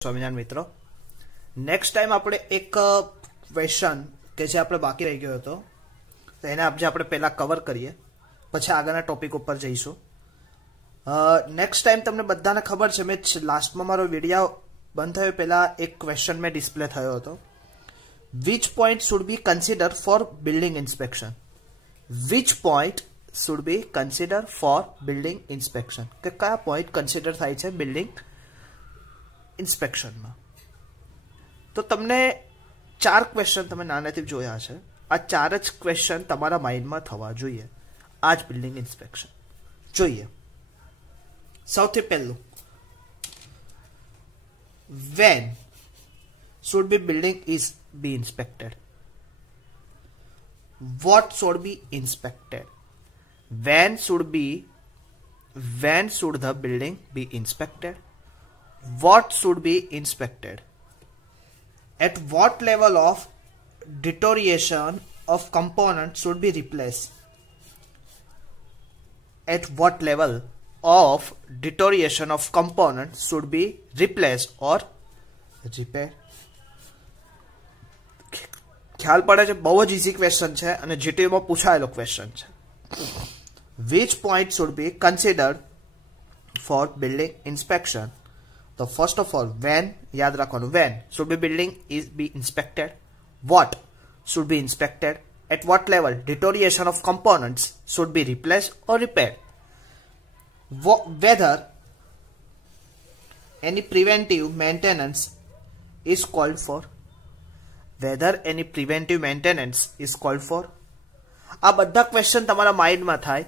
સ્વામિનારાયણ મિત્રો, next time આપણે એક ક્વેશ્ચન કે જે આપણે બાકી રહી ગયો હતો તો એને આપણે પહેલા કવર કરીએ, પછી આગળના ટોપિક ઉપર જઈશું. નેક્સ્ટ ટાઈમ તમને બધાને ખબર છે, મેં લાસ્ટમાં મારો વિડીયો બંધ થયો પહેલા એક ક્વેશ્ચન મેં ડિસ્પ્લે થયો હતો. Which point should be consider four building inspection? Which point should be consider four building inspection, કે કયા પોઈન્ટ કન્સિડર થાય છે બિલ્ડિંગ ઇન્સ્પેક્શનમાં? તો તમને 4 ક્વેશ્ચન તમે નાનેથી જોયા છે. આ 4 જ ક્વેશ્ચન તમારા માઇન્ડમાં થવા જોઈએ આ જ બિલ્ડિંગ ઇન્સ્પેક્શન. જોઈએ, સૌથી પહેલું, when should be building is be inspected? What should be inspected? When should the building be inspected? What should be inspected? At what level of deterioration of component should be replaced? At what level of deterioration of component should be replaced or repaired? ખ્યાલ પડે છે, બહુ જ easy question છે અને જીટીયુમાં પૂછાયેલો question છે. Which point should be considered for building inspection? So first of all, when, याद रखવાનું, when should be building is be inspected? What should be inspected? At what level deterioration of components should be replaced or repaired? Whether any preventive maintenance is called for? Whether any preventive maintenance is called for? આ બધા question તમારા માઇન્ડમાં થાય.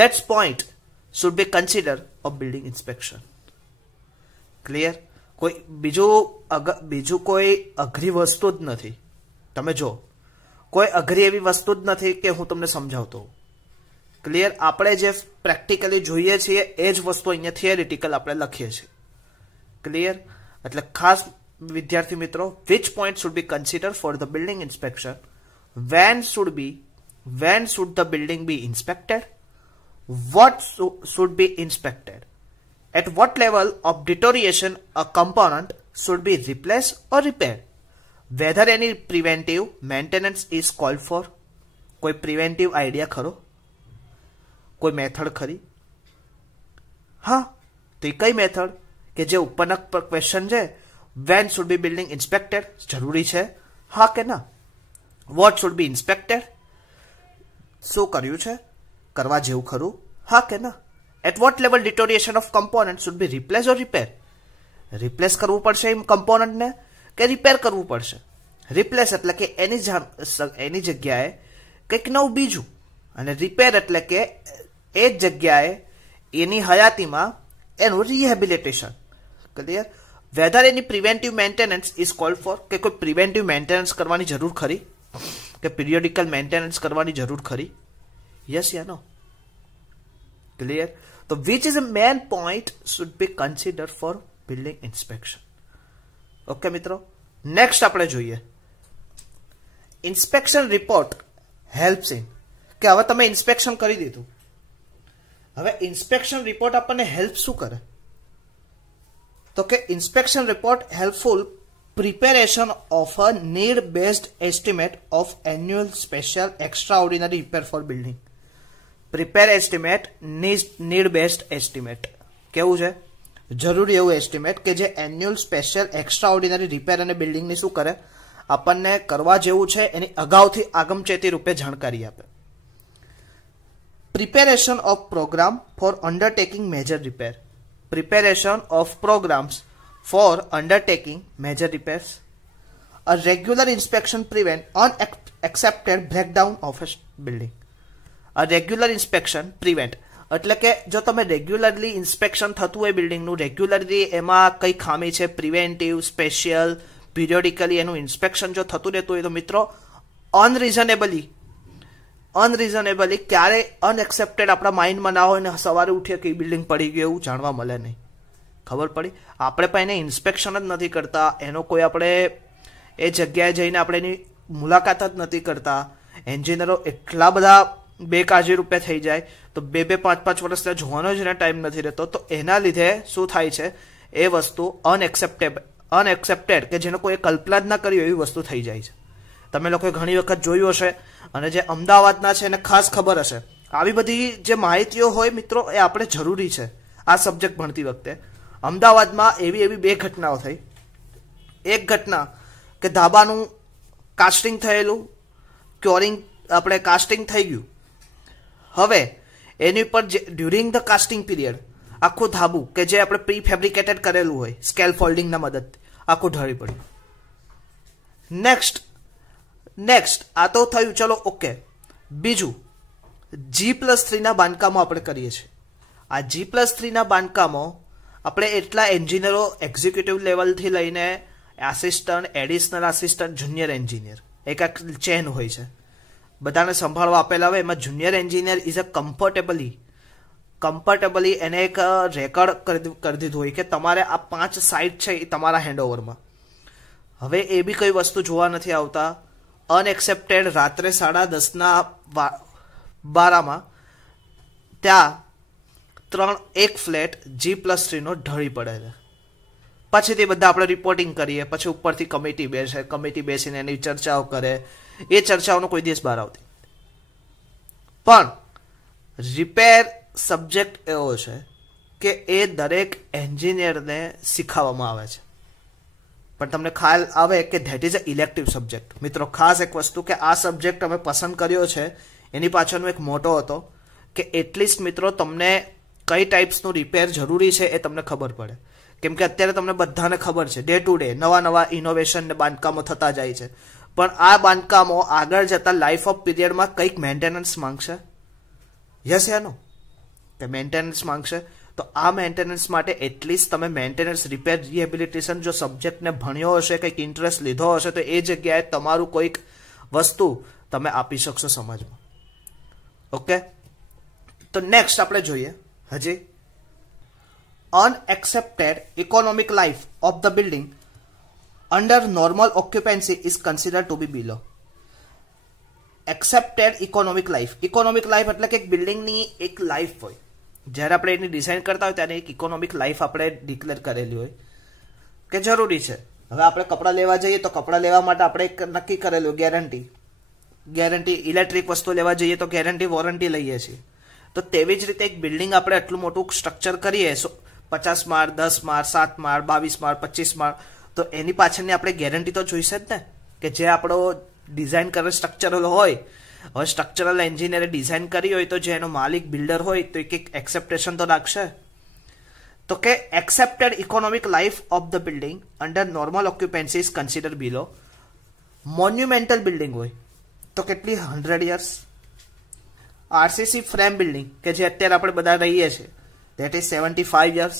That point should be considered of building inspection. Clear? કોઈ બીજું કોઈ અઘરી વસ્તુ જ નથી. તમે જો, કોઈ અઘરી એવી વસ્તુ જ નથી કે હું તમને સમજાવતો. ક્લિયર? આપણે જે પ્રેક્ટિકલી જોઈએ છીએ એ જ વસ્તુ અહીંયા થિયરિટિકલ આપણે લખીએ છીએ. ક્લિયર? એટલે ખાસ વિદ્યાર્થી મિત્રો, which point should be considered for the building inspection? When should the building be inspected? What should be inspected? At what level of deterioration a component should be replaced or repaired? Whether any preventive maintenance is called for? કોઈ preventive idea ખરો? કોઈ method ખરી? હા, તો કઈ method કે જે ઉપરના ક્વેશ્ચન છે, when should be building inspected, જરૂરી છે? હા કે ના? What should be inspected? શું કર્યું છે? કરવા જેવું ખરું? હા કે ના? At what level deterioration of component should be replaced or repair? Replace કરવું પડશે એ component ને કે repair કરવું પડશે? Replace એટલે કે એની જગ્યાએ કંઈક નવું બીજું, અને repair એટલે કે એ જ જગ્યાએ એની હયાતીમાં એનું rehabilitation. Clear? Whether any preventive maintenance is called for, કે કોઈ preventive maintenance કરવાની જરૂર ખરી, કે periodical maintenance કરવાની જરૂર ખરી? Yes या no? Clear? So which is a main point should be considered for building inspection? Okay મિત્રો, next આપણે જોઈએ inspection report helps in, કે હવે તમે inspection કરી દીધું, હવે inspection report આપણને help શું કરે? તો કે inspection report helpful preparation of a need based estimate of annual special extraordinary repair for building. Prepare estimate, need based estimate. કેવું છે? જરૂરી એવું એસ્ટિમેટ કે જે annual special extra ordinary repair અને બિલ્ડિંગની શું કરે? આપણને કરવા જેવું છે એની અગાઉથી આગમચેતી રૂપે જાણકારી આપે. Preparation of program for undertaking major repair. Preparation of programs for undertaking major repairs. A regular inspection prevent unexpected breakdown of a building. Regular inspection prevent એટલે કે જો તમે રેગ્યુલરલી ઇન્સ્પેક્શન થતું હોય બિલ્ડિંગનું, રેગ્યુલરલી એમાં કઈ ખામી છે, પ્રિવેન્ટિવ, સ્પેશિયલ, પીરિયોડિકલી એનું ઇન્સ્પેક્શન જો થતું રહેતું હોય તો મિત્રો અનરિઝનેબલી ક્યારે અનએક્સેપ્ટેડ આપણા માઇન્ડમાં ના હોય ને સવારે ઉઠીએ કે બિલ્ડિંગ પડી ગયું એવું જાણવા મળે નહીં. ખબર પડી? આપણે પણ એને ઇન્સ્પેક્શન જ નથી કરતા, એનો કોઈ આપણે એ જગ્યાએ જઈને આપણે એની મુલાકાત જ નથી કરતા. એન્જિનિયરો એટલા બધા બેકાજી રૂપે થઈ જાય તો 2-5 વર્ષ જોવાનો જ ટાઈમ નથી રહેતો. તો એના લીધે શું થાય છે, એ વસ્તુ અનએક્સેપ્ટેડ કે જેનો કોઈ કલ્પના જ ના કરી એવી વસ્તુ થઈ જાય છે. તમે લોકોએ ઘણી વખત જોયું હશે અને જે અમદાવાદના છે એને ખાસ ખબર હશે. આવી બધી જે માહિતીઓ હોય મિત્રો એ આપણે જરૂરી છે આ સબ્જેક્ટ ભણતી વખતે. અમદાવાદમાં એવી બે ઘટનાઓ થઈ. એક ઘટના કે ધાબાનું કાસ્ટિંગ થયેલું, ક્યોરિંગ આપણે કાસ્ટિંગ થઈ ગયું. હવે એની પર ડ્યુરિંગ ધ કાસ્ટિંગ પીરિયડ આખું ધાબુ કે જે આપણે પ્રી ફેબ્રિકેટેડ કરેલું હોય સ્કેલ ફોલ્ડિંગના મદદ આખું ઢળી પડ્યું. નેક્સ્ટ આ તો થયું, ચલો ઓકે. બીજું G+3 ના બાંધકામો આપણે કરીએ છીએ. આ G+3 ના બાંધકામો આપણે એટલા એન્જિનિયરો એક્ઝિક્યુટિવ લેવલથી લઈને assistant, additional assistant, junior engineer એક ચેન હોય છે, બધાને સંભાળવા આપેલા હોય. એમાં junior engineer is a comfortably એને એક રેકોર્ડ કરી દીધું હોય કે તમારે આ 5 સાઇટ છે એ તમારા હેન્ડઓવરમાં. હવે એ બી કઈ વસ્તુ જોવા નથી આવતા. અનએક્સેપ્ટેડ રાત્રે 10:30 બારામાં ત્યાં એક ફ્લેટ G+3 નો ઢળી પડે છે. પછીથી બધા આપણે રિપોર્ટિંગ કરીએ, પછી ઉપરથી કમિટી બેસીને એની ચર્ચાઓ કરે. એ ચર્ચાઓનો કોઈ દિવસ બહાર આવતી. પણ રિપેર સબ્જેક્ટ એવો છે કે એ દરેક એન્જિનિયરને શીખવવામાં આવે છે. પણ તમને ખ્યાલ આવે કે that is a elective subject. મિત્રો ખાસ એક વસ્તુ કે આ સબ્જેક્ટ અમે પસંદ કર્યો છે એની પાછળનો એક મોટો હતો કે એટલીસ્ટ મિત્રો તમને કઈ ટાઈપ્સનું રિપેર જરૂરી છે એ તમને ખબર પડે. કેમ કે અત્યારે તમને બધાને ખબર છે ડે ટુ ડે નવા ઇનોવેશન ને બાંધકામો થતા જાય છે. પણ આ બાંધકામો આગળ જતા લાઈફ ઓફ પીરિયડમાં કંઈક મેન્ટેનન્સ માંગશે. યસ યા નો? કે મેન્ટેનન્સ માંગશે. તો આ મેન્ટેનન્સ માટે એટલીસ્ટ તમે મેન્ટેનન્સ, રિપેર, રિહેબિલિટેશન જો સબ્જેક્ટને ભણ્યો હશે, કંઈક ઇન્ટરેસ્ટ લીધો હશે તો એ જગ્યાએ તમારું કોઈક વસ્તુ તમે આપી શકશો સમાજમાં. ઓકે, તો નેક્સ્ટ આપણે જોઈએ હજી unexpected economic life of the building under normal occupancy is considered to be below. Expected economic life એટલે કે એક બિલ્ડિંગની એક લાઈફ હોય. જ્યારે આપણે એની ડિઝાઇન કરતા હોય ત્યારે એક ઇકોનોમિક લાઈફ આપણે ડિક્લેર કરેલી હોય કે જરૂરી છે. હવે આપણે કપડાં લેવા જઈએ તો કપડાં લેવા માટે આપણે એક નક્કી કરેલું ગેરંટી. ઇલેક્ટ્રિક વસ્તુ લેવા જઈએ તો ગેરંટી, વોરંટી લઈએ છીએ. તો તેવી જ રીતે એક બિલ્ડિંગ આપણે એટલું મોટું સ્ટ્રક્ચર કરીએ 50 માળ, 10 માળ, 7 માળ, 22 માળ, 25 માળ, તો એની પાછળની આપણે ગેરંટી તો જોઈશે જ ને કે જે આપણો ડિઝાઇન કરેલ સ્ટ્રક્ચરલ હોય. હવે સ્ટ્રક્ચરલ એન્જિનિયરે ડિઝાઇન કરી હોય તો જે એનો માલિક બિલ્ડર હોય તો એક એક્સેપ્ટેશન તો રાખશે. તો કે expected economic life of the building under normal occupancy is consider below. Monumental building હોય તો કેટલી 100 યર્સ. આરસીસી ફ્રેમ બિલ્ડિંગ કે જે અત્યારે આપણે બધા રહીએ છીએ that is 75 years.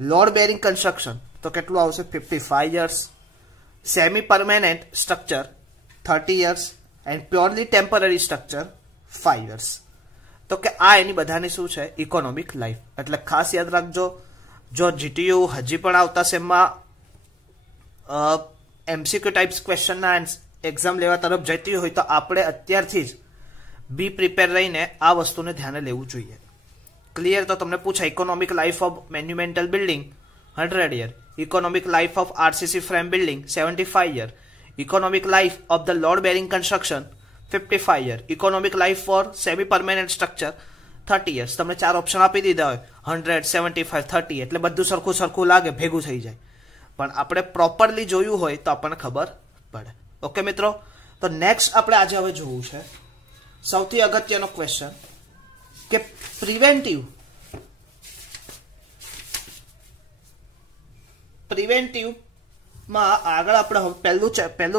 Load bearing construction તો કેટલું આવશે 55 years. Semi permanent structure 30 years and purely temporary structure 5 years. તો કે આ એની બધાની શું છે ઇકોનોમિક લાઈફ. એટલે ખાસ યાદ રાખજો, જો જીટીયુ હજી પણ આવતા સેમમાં એમસીક્યુ ટાઈપ્સ ક્વેશ્ચનના એક્ઝામ લેવા તરફ જતી હોય તો આપણે અત્યારથી જ બી પ્રિપેર રહીને આ વસ્તુને ધ્યાને લેવું જોઈએ. ક્લિયર? તો તમને પૂછાય economic life of monumental building 100 year, economic life of RCC frame building 75 year, economic life of the load bearing construction 55 year, economic life for semi permanent structure 30 years. તમને 4 ઓપ્શન આપી દીધા હોય 100, 75, 30 એટલે બધું સરખું લાગે, ભેગું થઈ જાય. પણ આપણે પ્રોપરલી જોયું હોય તો આપણને ખબર પડે. ઓકે મિત્રો, તો નેક્સ્ટ આપણે આજે હવે જોવું છે સૌથી અગત્યનો ક્વેશ્ચન કે પ્રિવેન્ટિવમાં આગળ આપણે પહેલું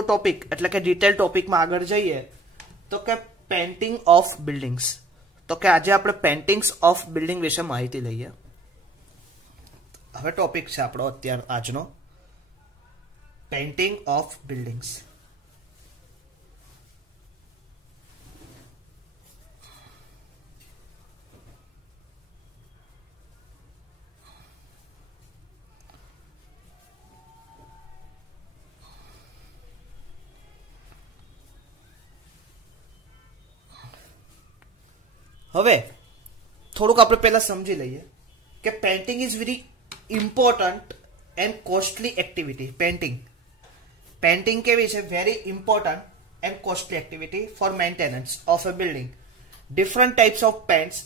ટોપિક એટલે કે ડિટેલ ટોપિકમાં આગળ જઈએ તો કે પેઇન્ટિંગ ઓફ બિલ્ડિંગ્સ. તો કે આજે આપણે પેઇન્ટિંગ્સ ઓફ બિલ્ડિંગ વિશે માહિતી લઈએ. હવે ટોપિક છે આપણો અત્યાર આજનો પેઇન્ટિંગ ઓફ બિલ્ડિંગ્સ. હવે થોડુંક આપણે પહેલા સમજી લઈએ કે painting is very important and costly activity. Painting કેવી છે? Very important and costly activity for maintenance of a building. Different types of paints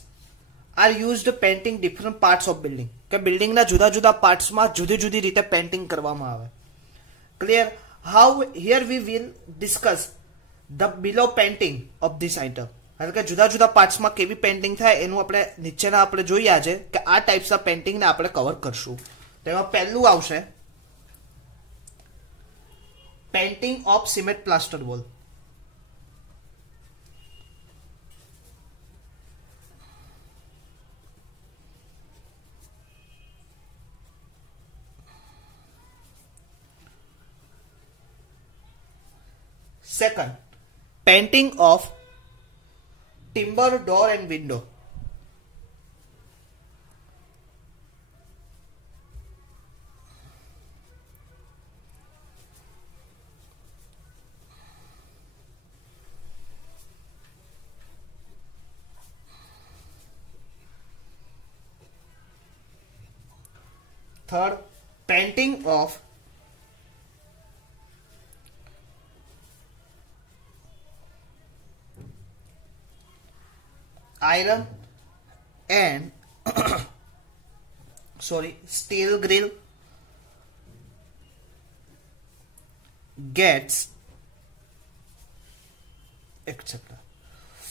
are used painting different parts of building. કે બિલ્ડિંગના જુદા જુદા પાર્ટ્સમાં જુદી જુદી રીતે પેઇન્ટિંગ કરવામાં આવે. Clear? How here we will discuss the below painting of this item. એટલે કે જુદા જુદા પાર્ટ્સમાં કેવી પેઇન્ટિંગ થાય એનું આપણે નીચેના આપણે જોઈએ આજે કે આ ટાઈપ્સ ઓફ પેઇન્ટિંગને આપણે કવર કરશું. તેમાં પહેલું આવશે painting of cement plaster wall. Second, painting of timber door and window. Third, painting of iron and steel grill, gates, etc.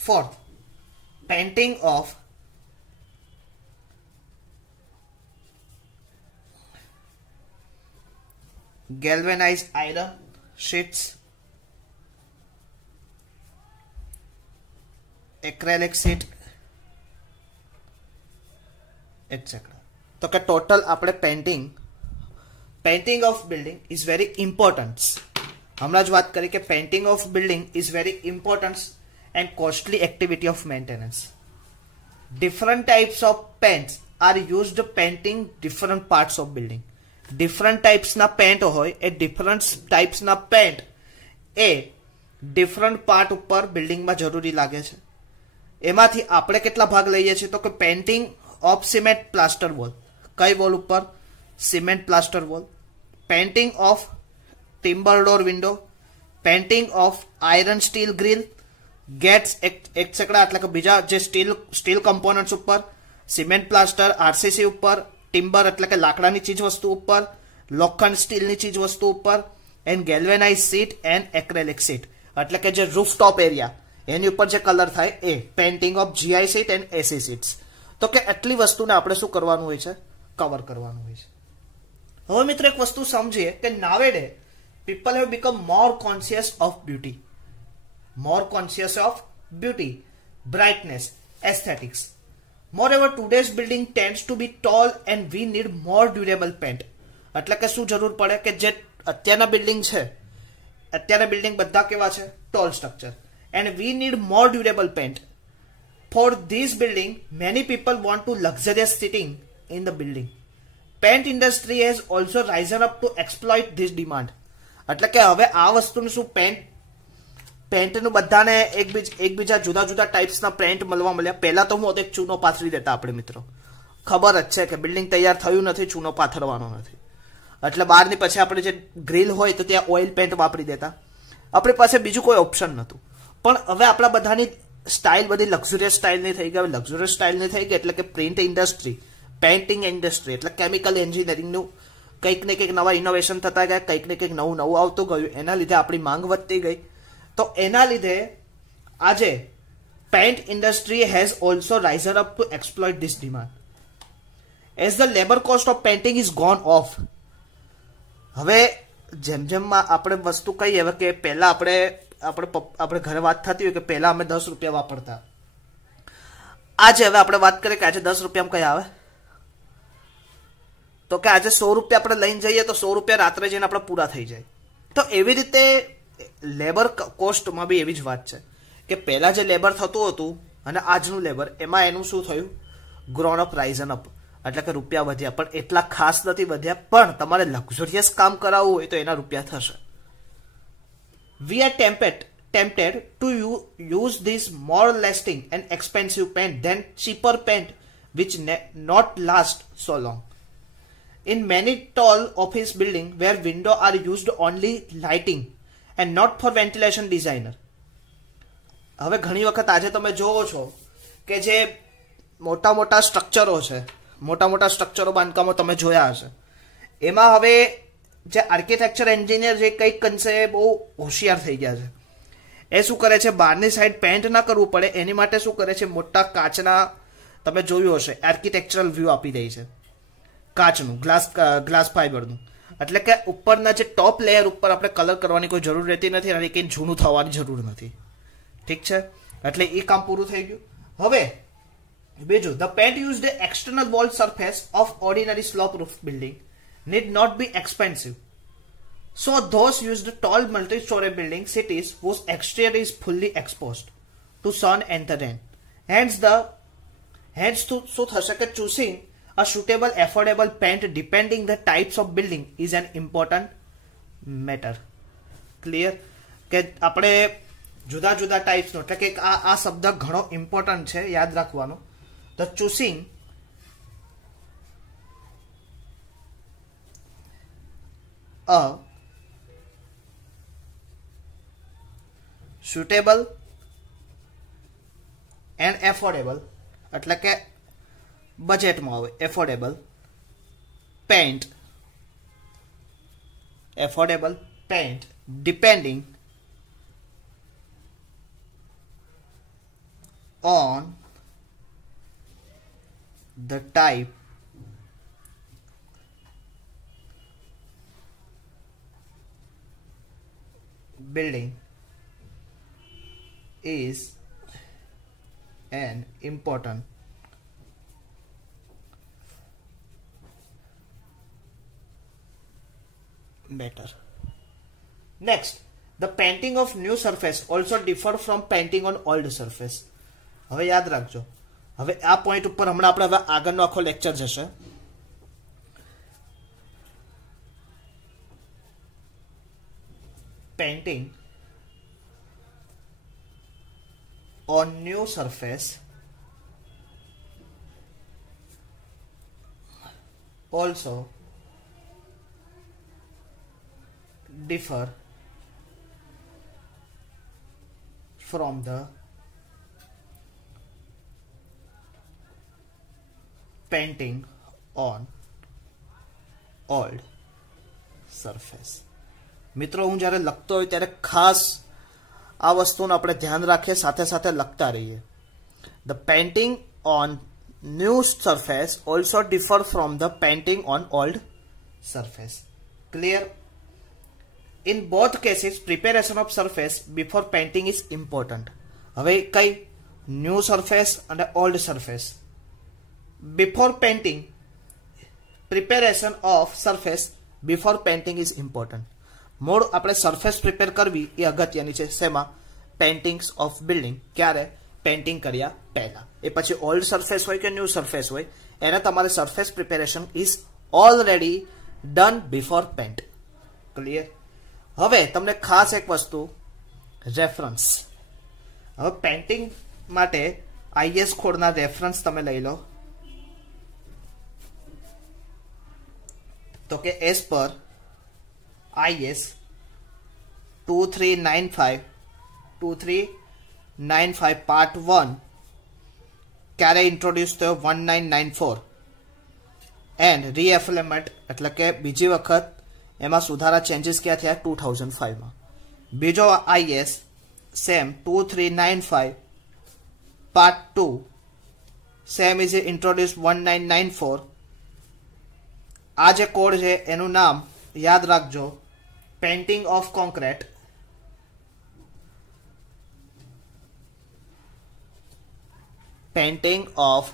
Fourth, painting of galvanized iron sheets, acrylic sheet, etc. તો કે total આપણે painting of building is very important. હમણાં જ વાત કરી કે painting of building is very important and costly activity of maintenance. Different types of paints are used painting different parts of building. Different ટાઈપ્સના paint હોય એ different ટાઈપ્સના paint એ ડિફરન્ટ પાર્ટ ઉપર બિલ્ડિંગમાં જરૂરી લાગે છે. એમાંથી આપણે કેટલા ભાગ લઈએ છીએ? તો કે painting of cement plaster wall. કઈ વોલ ઉપર? Cement plaster wall. Painting of timber door window, painting of iron steel grill, gates etcetera એટલે કે બીજા જે સ્ટીલ કમ્પોનન્ટ્સ ઉપર, સિમેન્ટ પ્લાસ્ટર આરસીસી ઉપર, ટિમ્બર એટલે કે લાકડાની ચીજ વસ્તુ ઉપર, લોખંડ સ્ટીલની ચીજ વસ્તુ ઉપર, and galvanise seat and acrylic seat એટલે કે જે રૂફટોપ એરિયા એની ઉપર જે કલર થાય એ. Painting of GI sheet and AC sheets. તો કે એટલી વસ્તુને આપણે શું કરવાનું હોય છે? કવર કરવાનું હોય છે. હવે મિત્રો એક વસ્તુ સમજીએ કે નાવેડે people have become more conscious of beauty, brightness, aesthetics. Moreover, today's building tends to be tall and we need more durable paint. એટલે કે શું જરૂર પડે કે જે અત્યારના બિલ્ડિંગ છે, અત્યારના બિલ્ડિંગ બધા કેવા છે? Tall structure. And we need more durable paint. For this building, many people want to luxurious sitting in the building. Paint industry has also risen up to exploit this demand. એટલે કે હવે આ વસ્તુનું શું? પેન્ટનું બધાને એકબીજા જુદા જુદા ટાઈપ્સના પેન્ટ મળવા મળ્યા. પહેલા તો હું એક ચૂનો પાથરી દેતા આપણે મિત્રો. ખબર જ છે કે બિલ્ડિંગ તૈયાર થયું નથી, ચૂનો પાથરવાનો નથી. એટલે બહારની પછી આપણે જે ગ્રીલ હોય તો ત્યાં ઓઇલ પેન્ટ વાપરી દેતા. આપણી પાસે બીજું કોઈ ઓપ્શન નહોતું. પણ હવે આપણા બધાની સ્ટાઇલ બધી લક્ઝુરિયસ સ્ટાઇલની થઈ ગઈ. લક્ઝુરિયસ સ્ટાઇલની થઈ ગઈ એટલે કે પ્રિન્ટ ઇન્ડસ્ટ્રી, પેઇન્ટિંગ ઇન્ડસ્ટ્રી એટલે કેમિકલ એન્જિનિયરિંગનું કંઈક ને કંઈક નવા ઇનોવેશન થતા ગયા, કંઈક ને કંઈક નવું આવતું ગયું. એના લીધે આપણી માંગ વધતી ગઈ. તો એના લીધે આજે paint industry has also risen up to exploit this demand. As the labour cost of painting is gone off. હવે જેમ જેમ આપણે વસ્તુ કહીએ હવે કે પહેલા આપણે ઘરે વાત થતી હોય કે પહેલા અમે 10 રૂપિયા વાપરતા. આજે હવે આપણે વાત કરીએ કે આજે 10 રૂપિયામાં કઈ આવે? તો કે આજે 100 રૂપિયા આપણે લઈને જઈએ તો 100 રૂપિયા રાત્રે જઈને આપણે પૂરા થઈ જાય. તો એવી રીતે લેબર કોસ્ટમાં બી એવી જ વાત છે કે પહેલા જે લેબર થતું હતું અને આજનું લેબર એમાં એનું શું થયું? Grown up, risen up. એટલે કે રૂપિયા વધ્યા, પણ એટલા ખાસ નથી વધ્યા. પણ તમારે લક્ઝુરિયસ કામ કરાવવું હોય તો એના રૂપિયા થશે. We are tempted to use this more lasting and expensive paint than cheaper paint which not last so long. In many tall office buildings where windows are used only lighting and not for ventilation designer. હવે ઘણી વખત આજે તમે જોવો છો કે જે મોટા મોટા સ્ટ્રક્ચરો છે, મોટા મોટા સ્ટ્રક્ચરો બાંધકામો તમે જોયા હશે, એમાં હવે જે આર્કિટેક્ચર એન્જિનિયર જે કંઈક અંશે બહુ હોશિયાર થઈ ગયા છે. એ શું કરે છે, બહારની સાઈડ પેન્ટ ના કરવું પડે એની માટે શું કરે છે, મોટા કાચના, તમે જોયું હશે, આર્કિટેક્ચરલ વ્યૂ આપી દે છે કાચનું, ગ્લાસ ફાઈબરનું. એટલે કે ઉપરના જે ટોપ લેયર ઉપર આપણે કલર કરવાની કોઈ જરૂર રહેતી નથી અને કંઈ જૂનું થવાની જરૂર નથી. ઠીક છે, એટલે એ કામ પૂરું થઈ ગયું. હવે બીજું, the pant used external wall surface of ordinary slope roof building need not be expensive. So those used tall multi-story building cities whose exterior is fully exposed to sun and the rain. Hence શું થશે કે choosing a suitable affordable paint depending the types of building is an important matter. Clear? કે આપણે જુદા જુદા ટાઈપ્સનો, એટલે કે આ શબ્દ ઘણો ઇમ્પોર્ટન્ટ છે, યાદ રાખવાનો. The choosing a suitable and affordable, એટલે કે બજેટમાં આવે affordable paint depending on the type building is an important matter. Next, the painting of new surface also differ from painting on old surface. હવે યાદ રાખજો, હવે આ પોઈન્ટ ઉપર હમણાં આપણે હવે આગળનો આખો લેક્ચર જશે. Painting on new surface also differ from the painting on old surface. મિત્રો, હું જ્યારે લખતો હોય ત્યારે ખાસ આ વસ્તુનું આપણે ધ્યાન રાખીએ, સાથે સાથે લખતા રહીએ. The painting on new surface also differ from the painting on old surface. Clear? In both cases preparation of surface before painting is important. હવે કઈ ન્યૂ સરફેસ અને old surface, before painting preparation of surface before painting is important. મૂળ આપણે surface prepare કરવી એ અગત્યની છે. શેમાં? Paintings of building. ક્યારે? પેઇન્ટિંગ કર્યા પહેલા. એ પછી ઓલ્ડ સરફેસ હોય કે ન્યૂ સરફેસ હોય, એને તમારે surface preparation is already done before paint. Clear? હવે તમને ખાસ એક વસ્તુ, રેફરન્સ. હવે પેઇન્ટિંગ માટે આઈએસ કોડના રેફરન્સ તમે લઈ લો. તો કે એઝ પર IS 2395 પાર્ટ 1 ક્યારે ઇન્ટ્રોડ્યુસ થયો? 1994. એન્ડ રીએફલેમેન્ટ, એટલે કે બીજી વખત એમાં સુધારા ચેન્જીસ ક્યાં થયા? 2005માં. બીજો IS same 2395 part 2 same is introduce 1994. આ જે કોડ છે એનું નામ યાદ રાખજો, painting of concrete. Painting of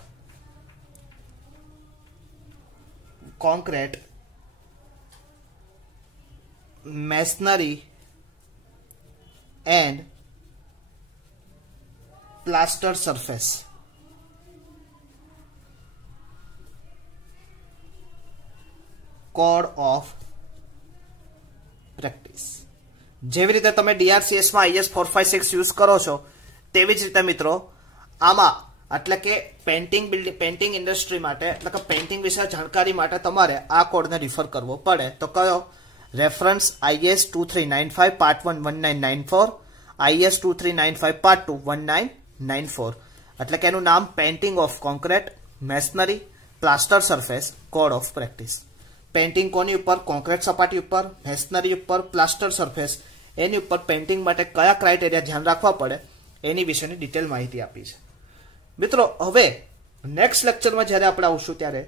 concrete masonry and plaster surface. Code of practice. જેવી રીતે તમે DRCS માં IS 456 યુઝ કરો છો તેવી જ રીતે મિત્રો આમાં એટલે કે પેઇન્ટિંગ ઇન્ડસ્ટ્રી માટે એટલે કે પેઇન્ટિંગ વિશે જાણકારી માટે તમારે આ કોડને રિફર કરવો પડે. તો કયો? Reference IS 2395 part 1 1994, IS 2395 part 2 1994. એટલે કે એનું નામ painting of concrete, masonry, plaster surface code of practice. Painting કોની ઉપર? કોન્ક્રીટ સપાટી ઉપર, મેસનરી ઉપર, પ્લાસ્ટર સરફેસ, એની ઉપર પેઇન્ટિંગ માટે કયા ક્રાઇટેરિયા ધ્યાન રાખવા પડે એની વિશેની ડિટેલ માહિતી આપી છે. મિત્રો હવે નેક્સ્ટ લેક્ચરમાં જ્યારે આપણે આવશું ત્યારે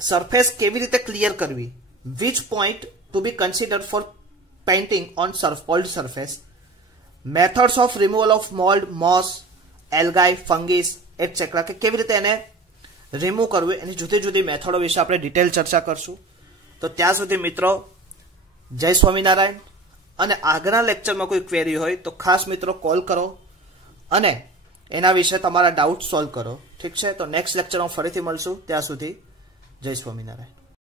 સરફેસ કેવી રીતે ક્લિયર કરવી, which point to be considered for painting on old surface, methods of removal of mould, moss, algae, fungus etcetera, કે કેવી રીતે એને રિમૂવ કરવું, એની જુદી જુદી મેથડો વિશે આપણે ડિટેલ ચર્ચા કરશું. તો ત્યાં સુધી મિત્રો જય સ્વામિનારાયણ. અને આગળના લેક્ચરમાં કોઈ ક્વેરી હોય તો ખાસ મિત્રો કોલ કરો અને એના વિશે તમારા ડાઉટ સોલ્વ કરો. ઠીક છે? તો નેક્સ્ટ લેક્ચરમાં ફરીથી મળશું. ત્યાં સુધી જય સ્વામિનારાયણ.